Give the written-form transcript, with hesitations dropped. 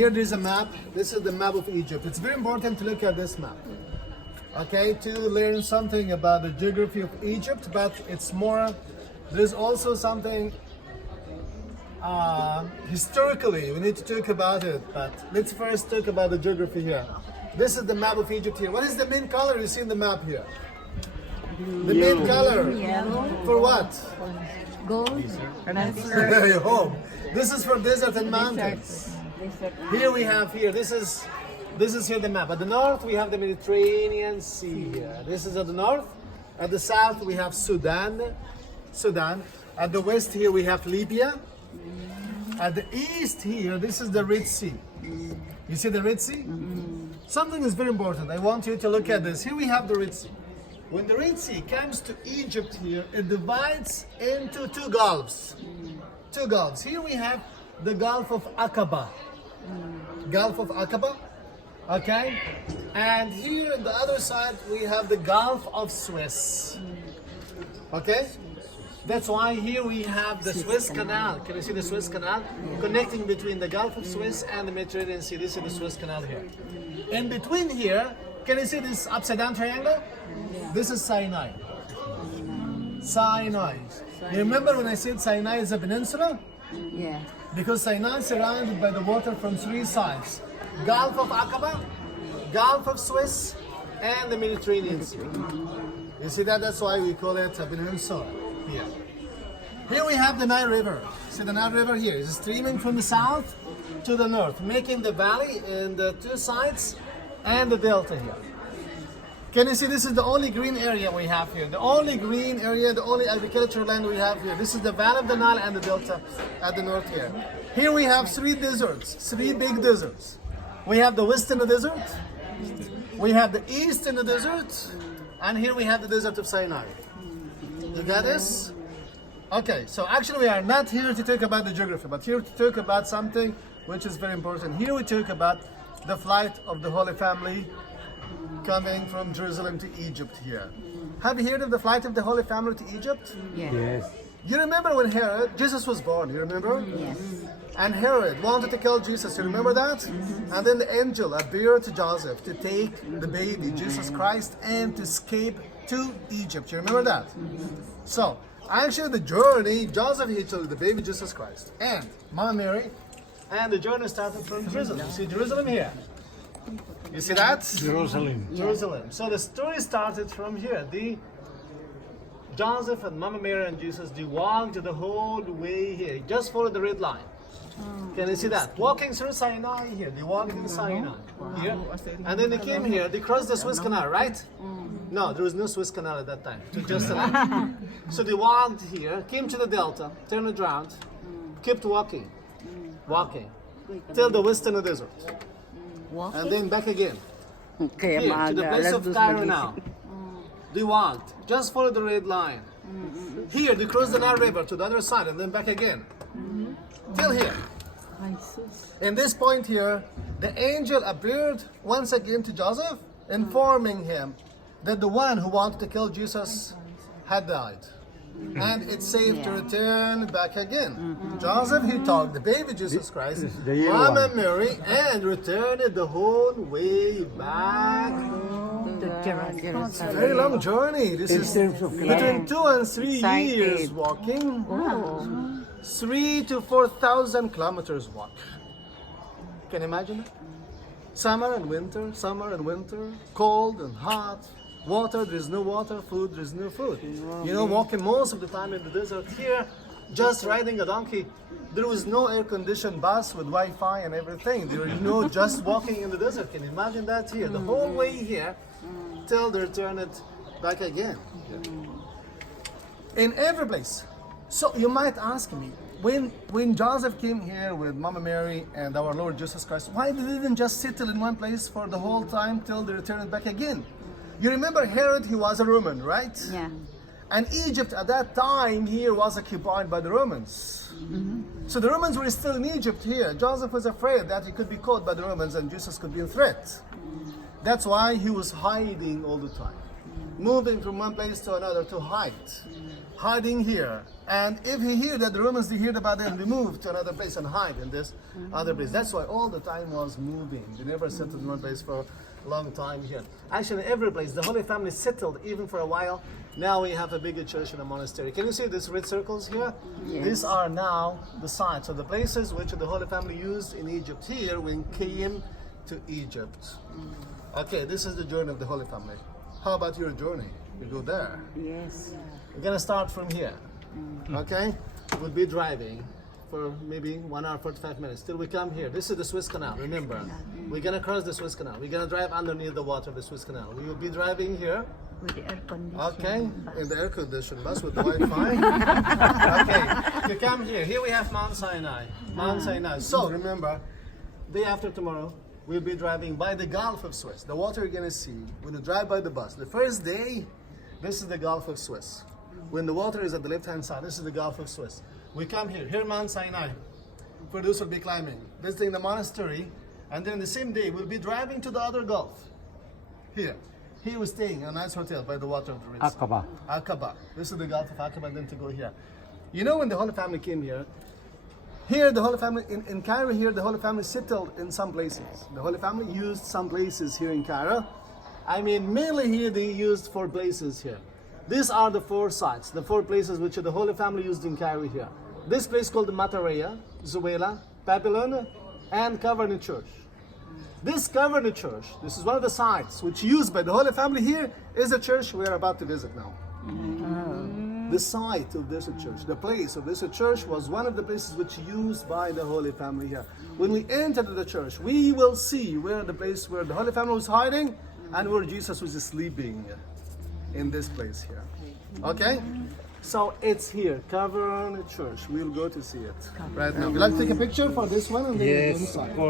here there's a map. This is the map of Egypt. It's very important to look at this map. Okay, to learn something about the geography of Egypt, but it's more, there's also something historically, we need to talk about it, but let's first talk about the geography here. This is the map of Egypt here. What is the main color you see in the map here? The main color. Yellow. For what? Gold. Your home. This is for desert and mountains. Here we have this is here the map. At the north we have the Mediterranean Sea here. This is at the north. At the south we have Sudan. At the west here we have Libya. At the east here, this is the Red Sea. You see the Red Sea? Something is very important. I want you to look at this. Here we have the Red Sea. When the Red Sea comes to Egypt here, it divides into two gulfs. Two gulfs. Here we have the Gulf of Aqaba. Gulf of Aqaba. Okay? And here on the other side, we have the Gulf of Suez. Okay? That's why here we have the Suez Canal. Can you see the Suez Canal? Connecting between the Gulf of Suez and the Mediterranean Sea. This is the Suez Canal here. In between here, can you see this upside down triangle? This is Sinai. Sinai. You remember when I said Sinai is a peninsula? Yeah. Because Sinai is surrounded by the water from three sides. Gulf of Aqaba, Gulf of Suez, and the Mediterranean Sea. You see that? That's why we call it a peninsula. Here we have the Nile River. See the Nile River here is streaming from the south to the north, making the valley in the two sides and the delta here. Can you see this is the only green area we have here? The only green area, the only agricultural land we have here. This is the Valley of the Nile and the delta at the north here. Here we have three deserts, three big deserts. We have the west in the desert, we have the east in the desert, and here we have the desert of Sinai. You got this? Okay, so actually we are not here to talk about the geography, but here to talk about something which is very important. Here we talk about the flight of the Holy Family coming from Jerusalem to Egypt here. Have you heard of the flight of the Holy Family to Egypt? Yeah. Yes. You remember when Jesus was born, you remember? Yes. And Herod wanted to kill Jesus, you remember that? And then the angel appeared to Joseph to take the baby, Jesus Christ, and to escape to Egypt. You remember that? So, actually the journey, Joseph, he took the baby Jesus Christ and Mama Mary, and the journey started from Jerusalem. You see Jerusalem here? You see that? Jerusalem. Jerusalem. So the story started from here. Joseph and Mama Mary and Jesus, they walked the whole way here. Just follow the red line. Can you see that? Walking through Sinai here. They walked in Sinai here. And then they came here. They crossed the Suez Canal, right? No, there was no Suez Canal at that time. It was just a line. So they walked here, came to the delta, turned around, kept walking, till the western desert. And then back again. Kaya Here, to the maaga, place alas of dos Cairo magising. now. They walked. Just follow the red line. Here, they crossed the Nile River to the other side and then back again. Till here. Ay, sus. In this point here, the angel appeared once again to Joseph, informing him that the one who wanted to kill Jesus had died. And it's safe to return back again. Joseph, he took the baby Jesus Christ, the yellow Mama one. Mary, and returned it the whole way back. It's a very long journey. This In is terms of between 2 and 3 Excited. years walking. 3 to 4,000 kilometers walk. Can you imagine it? Summer and winter, cold and hot. Water, there is no water. Food, there is no food. You know, walking most of the time in the desert here, just riding a donkey. There was no air-conditioned bus with Wi-Fi and everything. There was no just walking in the desert. Can you imagine that here? The whole way here till they return it back again. In every place. So you might ask me, when Joseph came here with Mama Mary and our Lord Jesus Christ, why they didn't just settle in one place for the whole time till they returned back again? You remember Herod, he was a Roman, right? Yeah. And Egypt at that time here was occupied by the Romans. So the Romans were still in Egypt here. Joseph was afraid that he could be caught by the Romans and Jesus could be in threat. That's why he was hiding all the time. Moving from one place to another to hide. hiding here. And if he heard that the Romans they heard about them, they moved to another place and hide in this other place. That's why all the time was moving. They never settled in one place for a long time here. Actually, in every place, the Holy Family settled even for a while. Now we have a bigger church and a monastery. Can you see these red circles here? Yes. These are now the sites of the places which the Holy Family used in Egypt here when came to Egypt. Okay, this is the journey of the Holy Family. How about your journey? We go there. Yes. We're gonna start from here. Okay? We'll be driving for maybe 1 hour 45 minutes till we come here. This is the Suez Canal, remember. We're gonna cross the Suez Canal. We're gonna drive underneath the water of the Suez Canal. We will be driving here. With the air conditioning. Okay, in the air conditioned bus with the Wi-Fi. Okay, you come here. Here we have Mount Sinai. Mount Sinai. So remember, day after tomorrow, we'll be driving by the Gulf of Suez. The water you're gonna see when you drive by the bus. The first day, this is the Gulf of Suez. When the water is at the left-hand side, this is the Gulf of Suez. We come here. Here Mount Sinai. For those who will be climbing, visiting the monastery, and then the same day we'll be driving to the other Gulf. Here. He was staying in a nice hotel by the water of the Red Sea. Aqaba. Aqaba. This is the Gulf of Aqaba, and then to go here. You know when the Holy Family came here, here the Holy Family, in Cairo here, the Holy Family settled in some places. The Holy Family used some places here in Cairo. I mean, mainly here they used 4 places here. These are the 4 sites, the 4 places which the Holy Family used in Cairo here. This place called Matarea, Zuwela, Babylon, and Covenant Church. This Covenant Church, this is one of the sites which used by the Holy Family here, is the church we are about to visit now. The site of this church, the place of this church was one of the places which used by the Holy Family here. When we enter the church, we will see where the place where the Holy Family was hiding and where Jesus was sleeping in this place here. Okay? So it's here, Covenant Church. We'll go to see it right now. Would you like to take a picture for this one and then Yes, inside? of course.